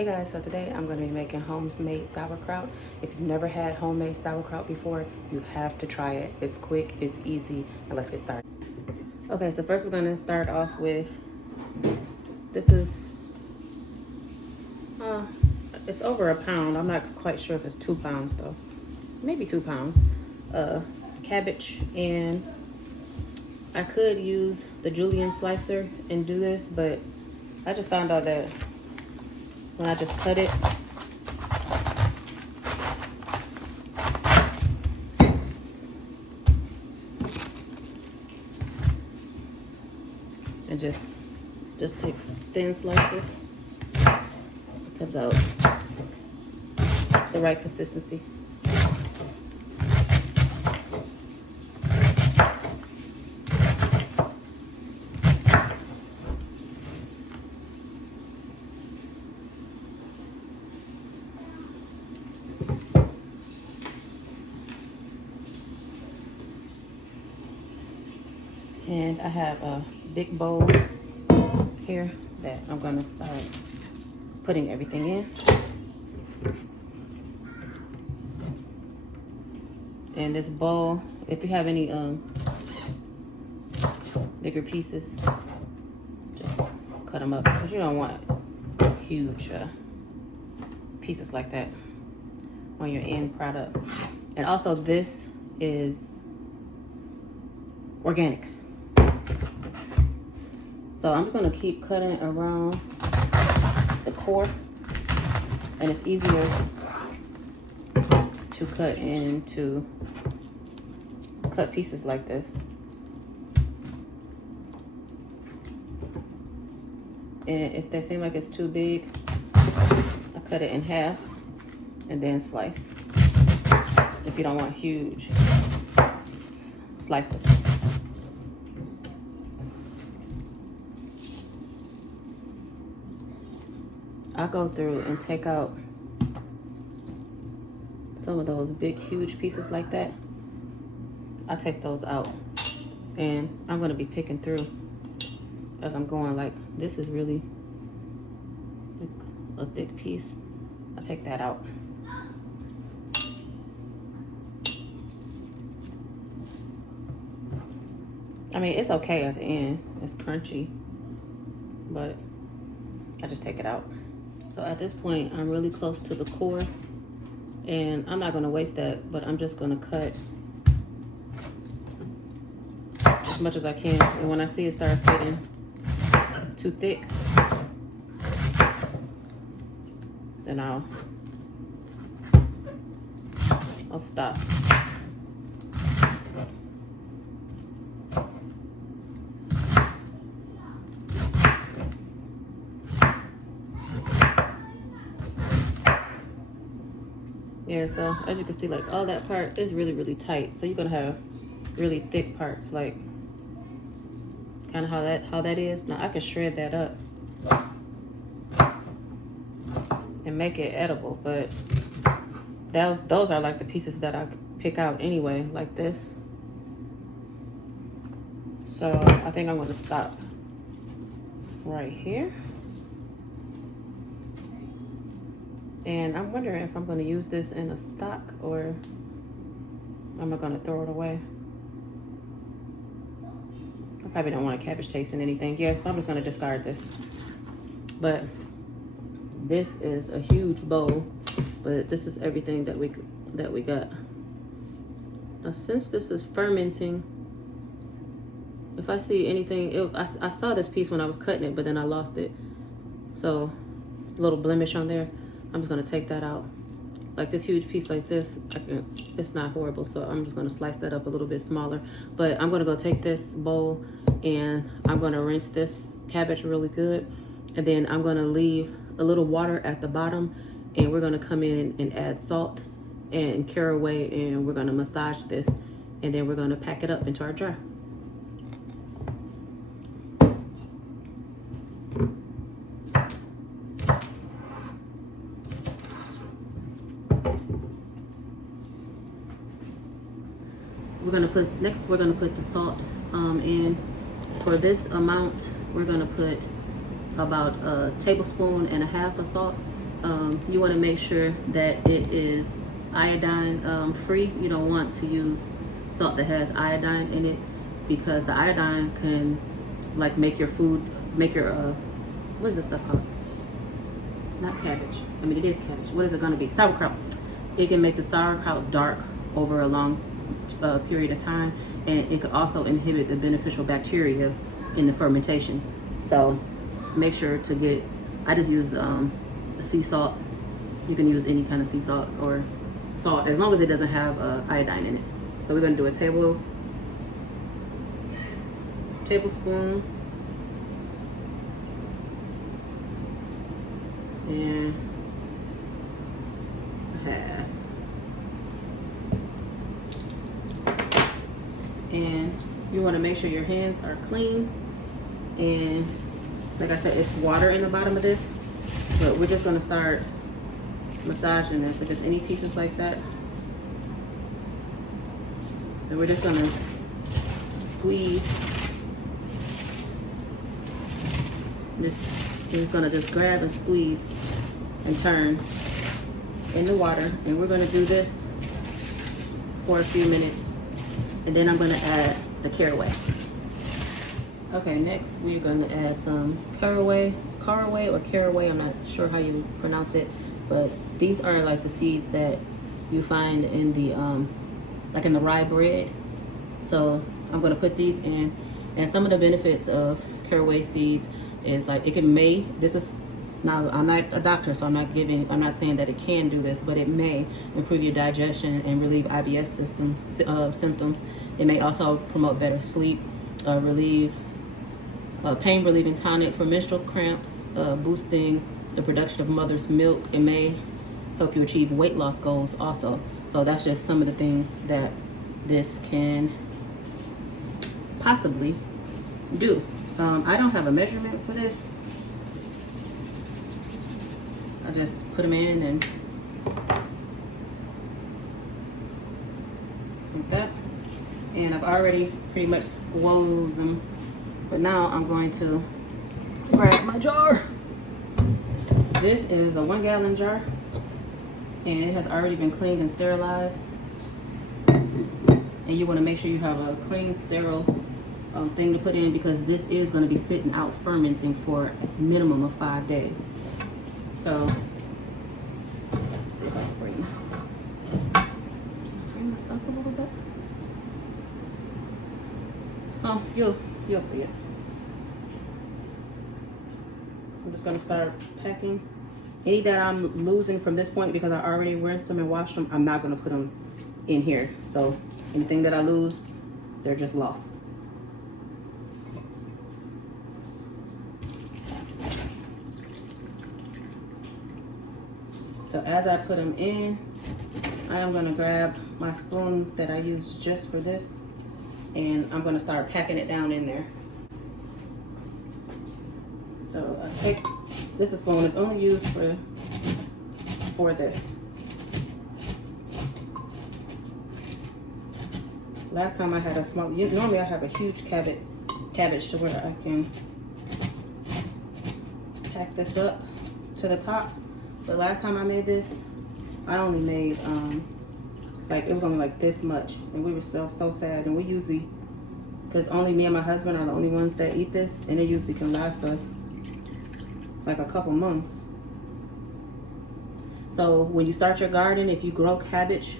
Hey guys, so today I'm going to be making homemade sauerkraut. If you've never had homemade sauerkraut before, you have to try it. It's quick, it's easy, and let's get started. Okay, so first we're going to start off with, this is, it's over a pound. I'm not quite sure if it's 2 pounds though. Maybe 2 pounds. Cabbage, and I could use the julienne slicer and do this, but I just found out that when I just cut it, and just takes thin slices, it comes out the right consistency. And I have a big bowl here that I'm gonna start putting everything in. And this bowl, if you have any bigger pieces, just cut them up, because you don't want huge pieces like that on your end product. And also this is organic. So I'm just gonna keep cutting around the core, and it's easier to cut pieces like this. And if they seem like it's too big, I cut it in half and then slice. If you don't want huge slices. I go through and take out some of those big, huge pieces like that. I take those out, and I'm gonna be picking through as I'm going. Like, this is really a thick piece. I take that out. I mean, it's okay at the end. It's crunchy, but I just take it out. So at this point, I'm really close to the core, and I'm not gonna waste that, but I'm just gonna cut as much as I can. And when I see it starts getting too thick, then I'll stop. Yeah, so as you can see, like, all that part is really, really tight. So you're gonna have really thick parts, like kind of how that is. Now I can shred that up and make it edible, but those are like the pieces that I pick out anyway, like this. So I think I'm gonna stop right here. And I'm wondering if I'm going to use this in a stock, or am I going to throw it away? I probably don't want a cabbage taste in anything. Yeah, so I'm just going to discard this. But this is a huge bowl, but this is everything that we got. Now, since this is fermenting, if I see anything, I saw this piece when I was cutting it, but then I lost it. So a little blemish on there. I'm just gonna take that out. Like this huge piece like this, it's not horrible, so I'm just gonna slice that up a little bit smaller. But I'm gonna go take this bowl and I'm gonna rinse this cabbage really good. And then I'm gonna leave a little water at the bottom, and we're gonna come in and add salt and caraway, and we're gonna massage this, and then we're gonna pack it up into our jar. We're gonna put the salt in. For this amount, we're gonna put about a tablespoon and a half of salt, You want to make sure that it is iodine free. You don't want to use salt that has iodine in it, because the iodine can like make your food, make your what is this stuff called? Not cabbage. I mean, it is cabbage. What is it going to be? Sauerkraut. It can make the sauerkraut dark over a long period of time, and it could also inhibit the beneficial bacteria in the fermentation. So make sure to get, I just use sea salt. You can use any kind of sea salt or salt as long as it doesn't have iodine in it. So we're going to do a tablespoon and a half. And you want to make sure your hands are clean. And like I said, it's water in the bottom of this, but we're just going to start massaging this. If there's any pieces like that, and we're just going to squeeze this. We're going to just grab and squeeze and turn in the water, and we're going to do this for a few minutes, and then I'm going to add the caraway. Okay, next we're going to add some caraway, I'm not sure how you pronounce it, but these are like the seeds that you find in the like in the rye bread. So I'm going to put these in, and some of the benefits of caraway seeds is like it can this is, now I'm not a doctor, so I'm not saying that it can do this, but it may improve your digestion and relieve IBS symptoms. It may also promote better sleep, relieve pain relieving tonic for menstrual cramps, boosting the production of mother's milk. It may help you achieve weight loss goals also. So that's just some of the things that this can possibly do. I don't have a measurement for this. I just put them in and like that. And I've already pretty much squoze them. But now I'm going to grab my jar. This is a 1 gallon jar, and it has already been cleaned and sterilized. And you want to make sure you have a clean, sterile thing to put in, because this is going to be sitting out fermenting for a minimum of 5 days. So let's see if I can bring this up a little bit. Oh, you'll see it. I'm just gonna start packing. Any that I'm losing from this point, because I already rinsed them and washed them, I'm not gonna put them in here. So anything that I lose, they're just lost. So as I put them in, I am gonna grab my spoon that I use just for this, and I'm gonna start packing it down in there. So I take this spoon. It's only used for this. Last time I had a small. Normally I have a huge cabbage to where I can pack this up to the top. But last time I made this, I only made like it was only like this much, and we were so sad. And we usually, because only me and my husband are the only ones that eat this, and it usually can last us like a couple months. So when you start your garden, if you grow cabbage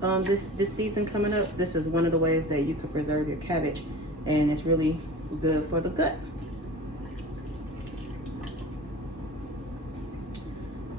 this season coming up, this is one of the ways that you can preserve your cabbage, and it's really good for the gut.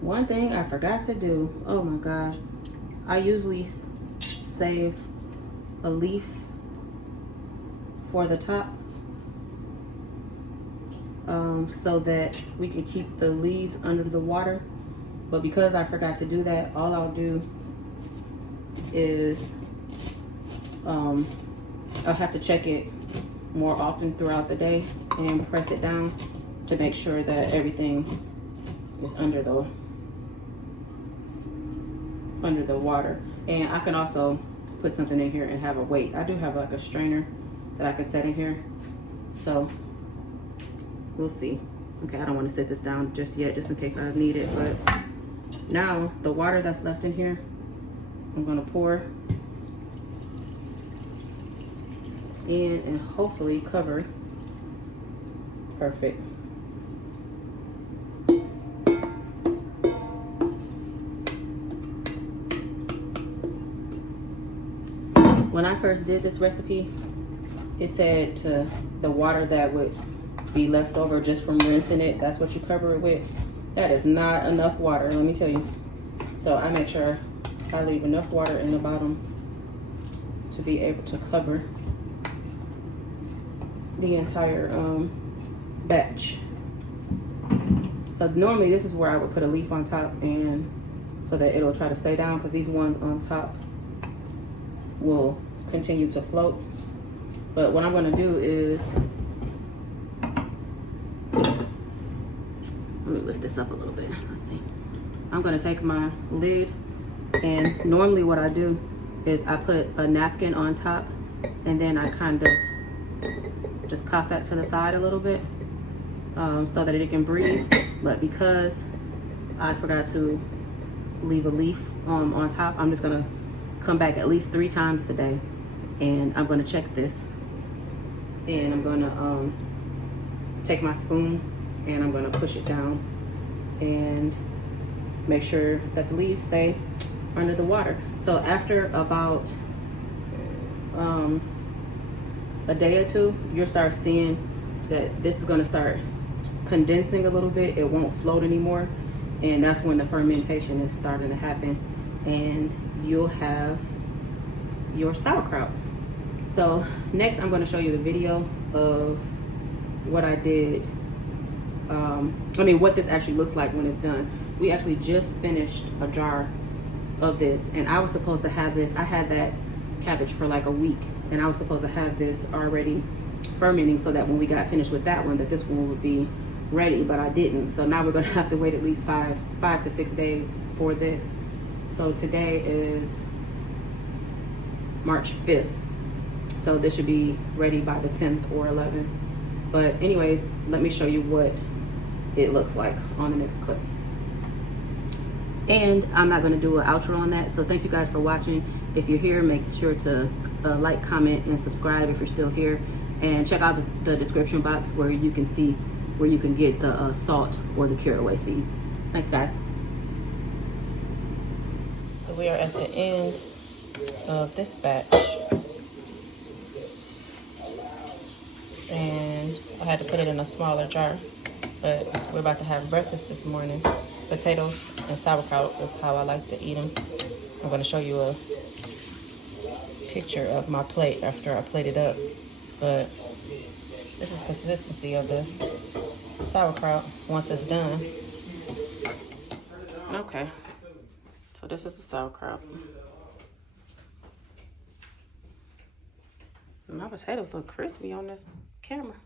One thing I forgot to do, oh my gosh, I usually save a leaf for the top, so that we can keep the leaves under the water. But because I forgot to do that, all I'll do is I'll have to check it more often throughout the day and press it down to make sure that everything is under the water. And I can also put something in here and have a weight. I do have like a strainer that I can set in here, so we'll see. Okay, I don't want to sit this down just yet, just in case I need it. But now the water that's left in here, I'm gonna pour in and hopefully cover. Perfect. When I first did this recipe, it said to the water that would be left over just from rinsing it, that's what you cover it with. That is not enough water, let me tell you. So I make sure I leave enough water in the bottom to be able to cover the entire batch. So normally this is where I would put a leaf on top, and so that it'll try to stay down, because these ones on top will continue to float. But what I'm going to do is, let me lift this up a little bit. Let's see. I'm going to take my lid, and normally what I do is I put a napkin on top, and then I kind of just cock that to the side a little bit so that it can breathe. But because I forgot to leave a leaf on top, I'm just going to come back at least 3 times today, and I'm going to check this. And I'm going to take my spoon and I'm going to push it down and make sure that the leaves stay under the water. So after about a day or 2, you'll start seeing that this is going to start condensing a little bit. It won't float anymore, and that's when the fermentation is starting to happen, and you'll have your sauerkraut. So next I'm going to show you the video of what I did. What this actually looks like when it's done. We actually just finished a jar of this, and I was supposed to have this. I had that cabbage for like a week, and I was supposed to have this already fermenting so that when we got finished with that one, that this one would be ready, but I didn't. So now we're going to have to wait at least five to 6 days for this. So today is March 5th. So this should be ready by the 10th or 11th. But anyway, let me show you what it looks like on the next clip. And I'm not going to do an outro on that. So thank you guys for watching. If you're here, make sure to like, comment, and subscribe if you're still here. And check out the description box where you can see where you can get the salt or the caraway seeds. Thanks, guys. So we are at the end of this batch. And I had to put it in a smaller jar. But we're about to have breakfast this morning. Potatoes and sauerkraut is how I like to eat them. I'm going to show you a picture of my plate after I plate it up. But this is the consistency of the sauerkraut once it's done. Okay, so this is the sauerkraut. My potatoes look crispy on this camera.